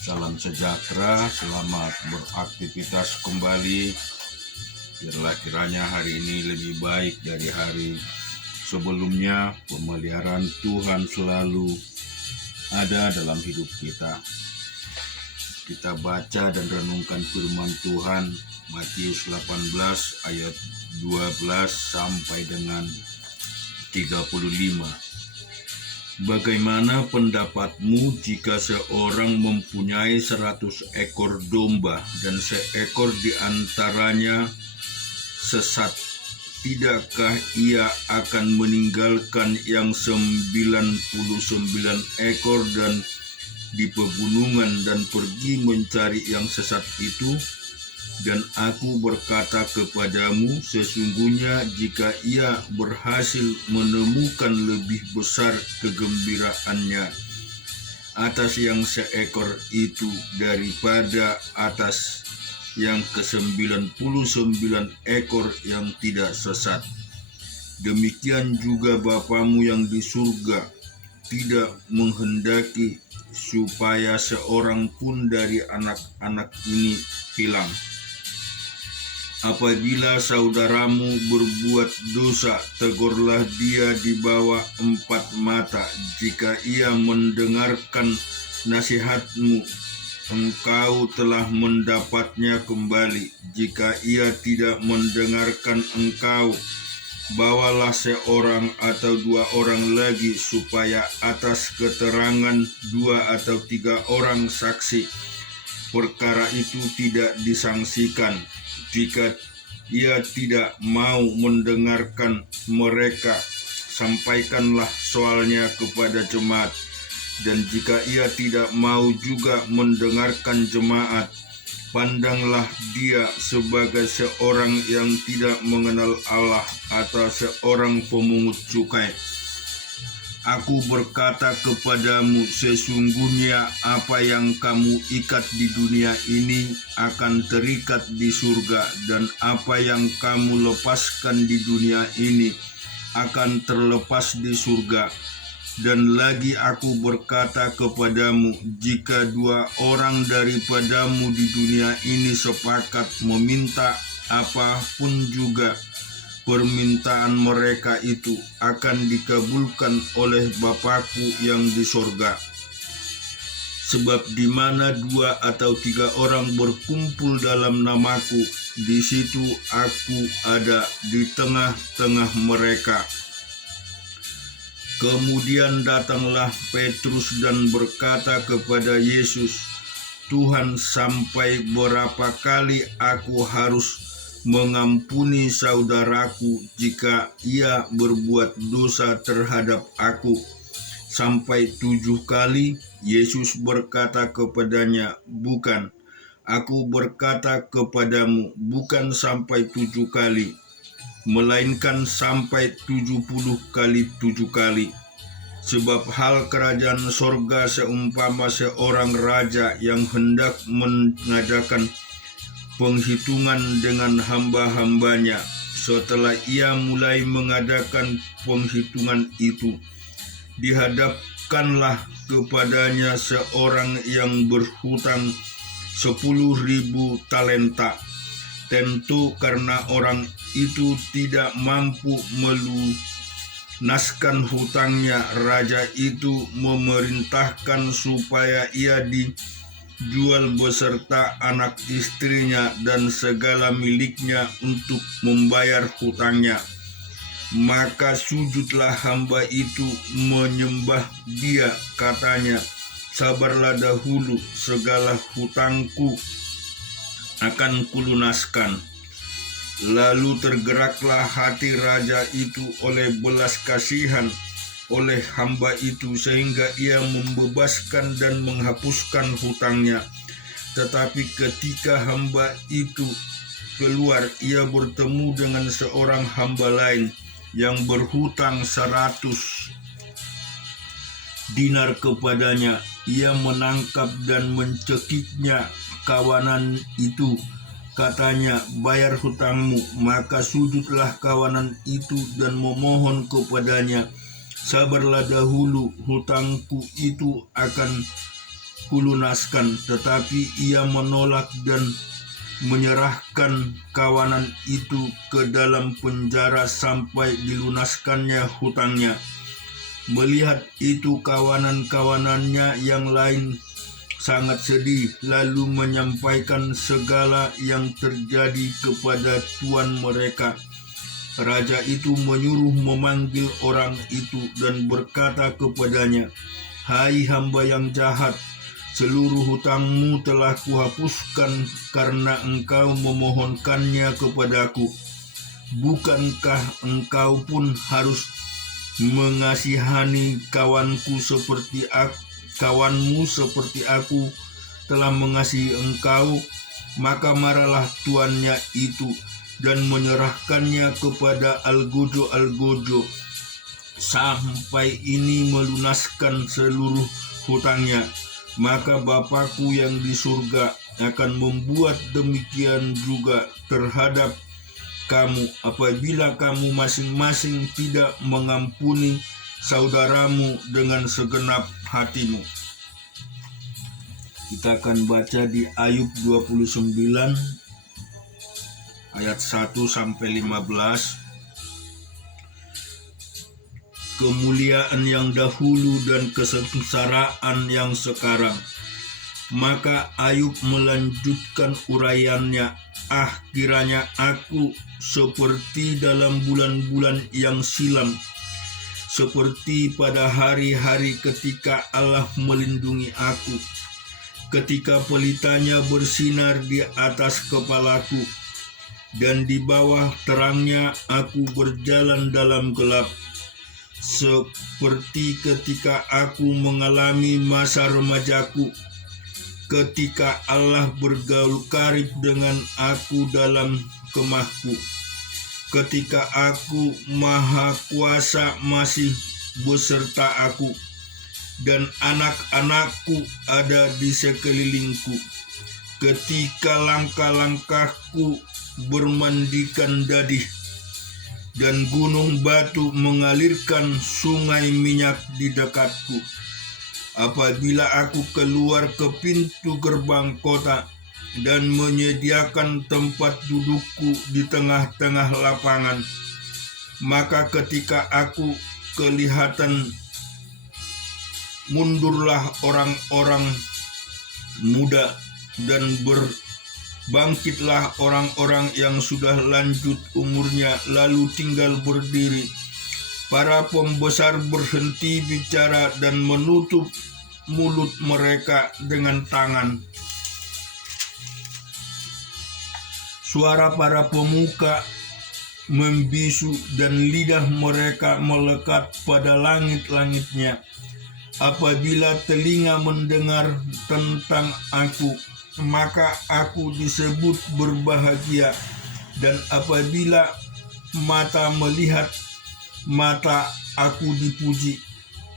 Salam sejahtera, selamat beraktivitas kembali. Biarlah kiranya hari ini lebih baik dari hari sebelumnya. Pemeliharaan Tuhan selalu ada dalam hidup kita. Kita baca dan renungkan firman Tuhan Matius 18 ayat 12 sampai dengan 35. Bagaimana pendapatmu jika seorang mempunyai 100 ekor domba dan seekor di antaranya sesat? Tidakkah ia akan meninggalkan yang 99 ekor dan di pegunungan dan pergi mencari yang sesat itu? Dan aku berkata kepadamu, sesungguhnya jika ia berhasil menemukan lebih besar kegembiraannya atas yang seekor itu daripada atas yang ke-99 ekor yang tidak sesat. Demikian juga Bapamu yang di surga tidak menghendaki supaya seorang pun dari anak-anak ini hilang. Apabila saudaramu berbuat dosa, tegurlah dia di bawah 4 mata. Jika ia mendengarkan nasihatmu, engkau telah mendapatnya kembali. Jika ia tidak mendengarkan engkau, bawalah seorang atau 2 orang lagi, supaya atas keterangan 2 atau 3 orang saksi perkara itu tidak disangsikan. Jika ia tidak mau mendengarkan mereka, sampaikanlah soalnya kepada jemaat. Dan jika ia tidak mau juga mendengarkan jemaat, pandanglah dia sebagai seorang yang tidak mengenal Allah atau seorang pemungut cukai. Aku berkata kepadamu, sesungguhnya apa yang kamu ikat di dunia ini akan terikat di surga, dan apa yang kamu lepaskan di dunia ini akan terlepas di surga. Dan lagi aku berkata kepadamu, jika 2 orang daripadamu di dunia ini sepakat meminta apapun juga, permintaan mereka itu akan dikabulkan oleh Bapa-Ku yang di sorga. Sebab di mana 2 atau 3 orang berkumpul dalam nama-Ku, di situ Aku ada di tengah-tengah mereka. Kemudian datanglah Petrus dan berkata kepada Yesus, Tuhan, sampai berapa kali aku harus mengampuni saudaraku jika ia berbuat dosa terhadap aku? Sampai 7 kali? Yesus berkata kepadanya, bukan. Aku berkata kepadamu, bukan sampai 7 kali, melainkan sampai 70 kali 7 kali. Sebab hal kerajaan sorga seumpama seorang raja yang hendak mengadakan penghitungan dengan hamba-hambanya. Setelah ia mulai mengadakan penghitungan itu, dihadapkanlah kepadanya seorang yang berhutang 10.000 talenta. Tentu karena orang itu tidak mampu melunaskan hutangnya, raja itu memerintahkan supaya ia dijual beserta anak istrinya dan segala miliknya untuk membayar hutangnya. Maka sujudlah hamba itu menyembah dia, katanya, sabarlah dahulu, segala hutangku akan kulunaskan. Lalu tergeraklah hati raja itu oleh belas kasihan oleh hamba itu, sehingga ia membebaskan dan menghapuskan hutangnya. Tetapi ketika hamba itu keluar, ia bertemu dengan seorang hamba lain yang berhutang 100 dinar kepadanya. Ia menangkap dan mencekiknya kawanan itu. Katanya, bayar hutangmu. Maka sujudlah kawanan itu dan memohon kepadanya, sabarlah dahulu, hutangku itu akan kulunaskan. Tetapi ia menolak dan menyerahkan kawanan itu ke dalam penjara sampai dilunaskannya hutangnya. Melihat itu kawanan-kawanannya yang lain sangat sedih, lalu menyampaikan segala yang terjadi kepada tuan mereka. Raja itu menyuruh memanggil orang itu dan berkata kepadanya, "Hai hamba yang jahat, seluruh hutangmu telah kuhapuskan karena engkau memohonkannya kepadaku. Bukankah engkau pun harus mengasihani kawanmu seperti aku telah mengasihi engkau?" Maka marahlah tuannya itu dan menyerahkannya kepada algojo-algojo sampai ini melunaskan seluruh hutangnya. Maka Bapakku yang di surga akan membuat demikian juga terhadap kamu apabila kamu masing-masing tidak mengampuni saudaramu dengan segenap hatimu. Kita akan baca di Ayub 29 ayat 1-15. Kemuliaan yang dahulu dan kesengsaraan yang sekarang. Maka Ayub melanjutkan uraiannya, kiranya aku seperti dalam bulan-bulan yang silam, seperti pada hari-hari ketika Allah melindungi aku, ketika pelitanya bersinar di atas kepalaku, dan di bawah terangnya aku berjalan dalam gelap, seperti ketika aku mengalami masa remajaku, ketika Allah bergaul karib dengan aku dalam kemahku, ketika aku Maha Kuasa masih beserta aku, dan anak-anakku ada di sekelilingku, ketika langkah-langkahku bermandikan dadih, dan gunung batu mengalirkan sungai minyak di dekatku. Apabila aku keluar ke pintu gerbang kota dan menyediakan tempat dudukku di tengah-tengah lapangan, maka ketika aku kelihatan, mundurlah orang-orang muda dan bangkitlah orang-orang yang sudah lanjut umurnya lalu tinggal berdiri. Para pembesar berhenti bicara dan menutup mulut mereka dengan tangan. Suara para pemuka membisu dan lidah mereka melekat pada langit-langitnya. Apabila telinga mendengar tentang aku, maka aku disebut berbahagia, dan apabila mata melihat, mata aku dipuji,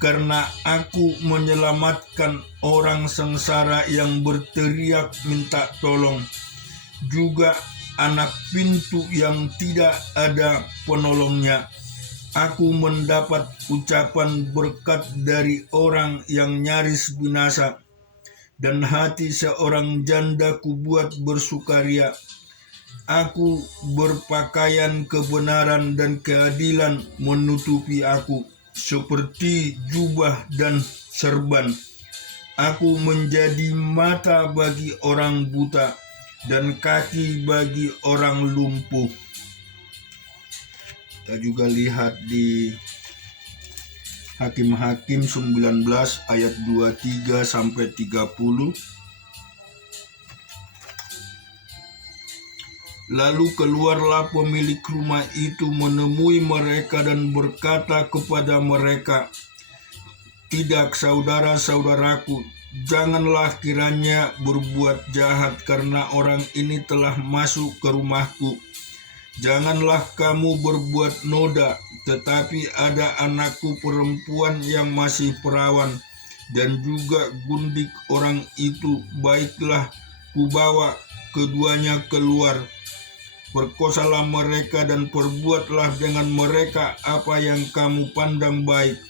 karena aku menyelamatkan orang sengsara yang berteriak minta tolong, juga anak pintu yang tidak ada penolongnya. Aku mendapat ucapan berkat dari orang yang nyaris binasa, dan hati seorang janda kubuat bersukaria. Aku berpakaian kebenaran dan keadilan menutupi aku, seperti jubah dan serban. Aku menjadi mata bagi orang buta dan kaki bagi orang lumpuh. Kita juga lihat di Hakim-Hakim 19 ayat 23-30. Lalu keluarlah pemilik rumah itu menemui mereka dan berkata kepada mereka, "Tidak, saudara-saudaraku, janganlah kiranya berbuat jahat karena orang ini telah masuk ke rumahku. Janganlah kamu berbuat noda, tetapi ada anakku perempuan yang masih perawan, dan juga gundik orang itu. Baiklah, kubawa keduanya keluar. Perkosalah mereka dan perbuatlah dengan mereka apa yang kamu pandang baik.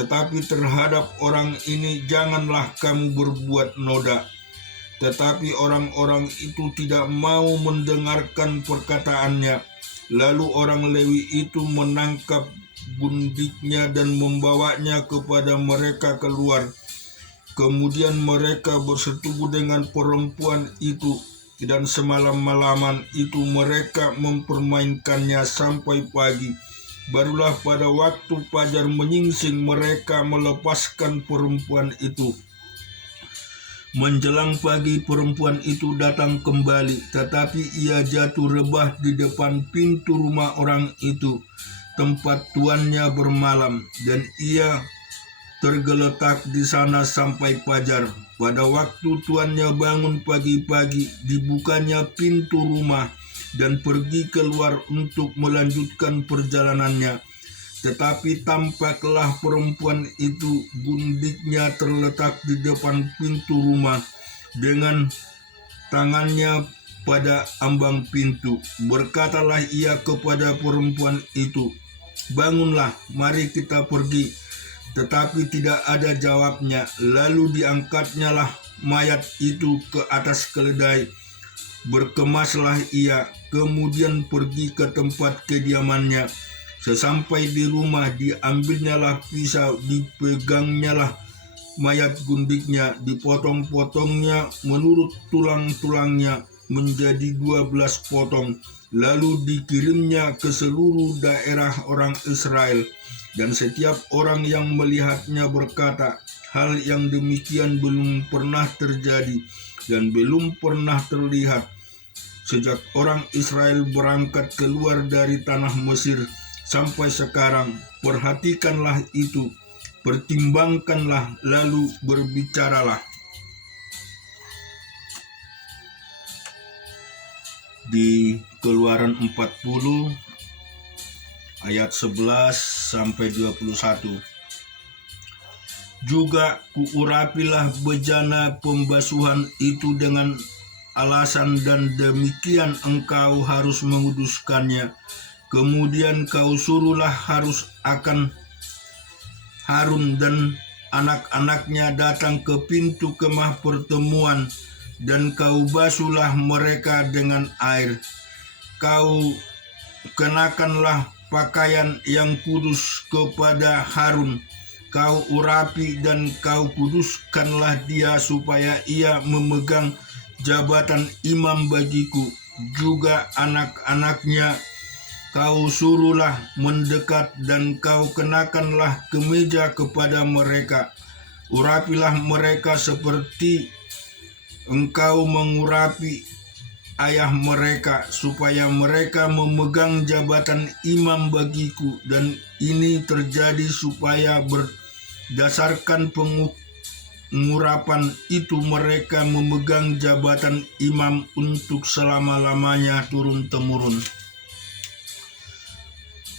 Tetapi terhadap orang ini janganlah kamu berbuat noda. Tetapi orang-orang itu tidak mau mendengarkan perkataannya. Lalu orang Lewi itu menangkap gundiknya dan membawanya kepada mereka keluar. Kemudian mereka bersetubuh dengan perempuan itu, dan semalam-malaman itu mereka mempermainkannya sampai pagi. Barulah pada waktu fajar menyingsing mereka melepaskan perempuan itu. Menjelang pagi perempuan itu datang kembali, tetapi ia jatuh rebah di depan pintu rumah orang itu, tempat tuannya bermalam, dan ia tergeletak di sana sampai fajar. Pada waktu tuannya bangun pagi-pagi, dibukanya pintu rumah dan pergi keluar untuk melanjutkan perjalanannya. Tetapi tampaklah perempuan itu, gundiknya terletak di depan pintu rumah dengan tangannya pada ambang pintu. Berkatalah ia kepada perempuan itu, "Bangunlah, mari kita pergi." Tetapi tidak ada jawabnya. Lalu diangkatnyalah mayat itu ke atas keledai. Berkemaslah ia, kemudian pergi ke tempat kediamannya. Sesampai di rumah diambilnyalah pisau, dipegangnyalah mayat gundiknya, dipotong-potongnya menurut tulang-tulangnya menjadi 12 potong. Lalu dikirimnya ke seluruh daerah orang Israel. Dan setiap orang yang melihatnya berkata, hal yang demikian belum pernah terjadi dan belum pernah terlihat sejak orang Israel berangkat keluar dari tanah Mesir sampai sekarang. Perhatikanlah itu, pertimbangkanlah, lalu berbicaralah. Di Keluaran 40 ayat 11 sampai 21. Juga kuurapilah bejana pembasuhan itu dengan alasan, dan demikian engkau harus menguduskannya. Kemudian kau suruhlah harus akan Harun dan anak-anaknya datang ke pintu kemah pertemuan, dan kau basuhlah mereka dengan air. Kau kenakanlah pakaian yang kudus kepada Harun. Kau urapi dan kau kuduskanlah dia supaya ia memegang jabatan imam bagiku. Juga anak-anaknya kau suruhlah mendekat, dan kau kenakanlah kemeja kepada mereka. Urapilah mereka seperti engkau mengurapi ayah mereka, supaya mereka memegang jabatan imam bagiku. Dan ini terjadi supaya berdasarkan pengurapan itu mereka memegang jabatan imam untuk selama-lamanya turun-temurun.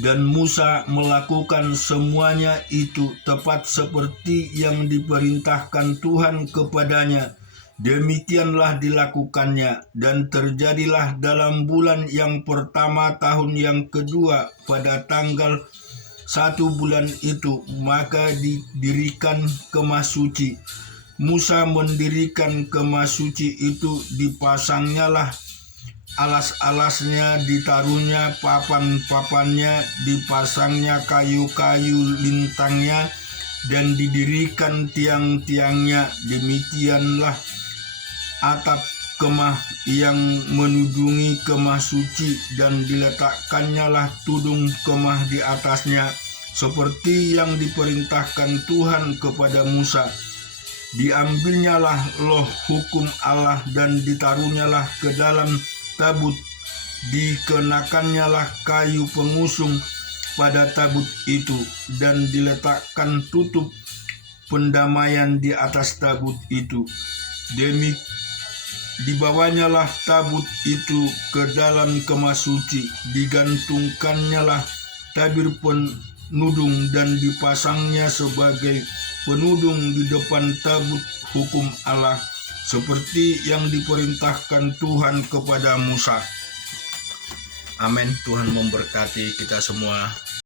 Dan Musa melakukan semuanya itu tepat seperti yang diperintahkan Tuhan kepadanya. Demikianlah dilakukannya, dan terjadilah dalam bulan yang pertama tahun yang kedua pada tanggal 1 bulan itu, maka didirikan kemah suci. Musa mendirikan kemah suci itu, dipasangnyalah alas-alasnya, ditaruhnya papan-papannya, dipasangnya kayu-kayu lintangnya, dan didirikan tiang-tiangnya. Demikianlah atap kemah yang menujungi kemah suci, dan diletakkannyalah tudung kemah di atasnya, seperti yang diperintahkan Tuhan kepada Musa. Diambilnyalah loh hukum Allah dan ditaruhnyalah ke dalam tabut, dikenakkannyalah kayu pengusung pada tabut itu, dan diletakkan tutup pendamaian di atas tabut itu. Dibawanyalah tabut itu ke dalam kemah suci, digantungkannyalah tabir penudung, dan dipasangnya sebagai penudung di depan tabut hukum Allah, seperti yang diperintahkan Tuhan kepada Musa. Amin. Tuhan memberkati kita semua.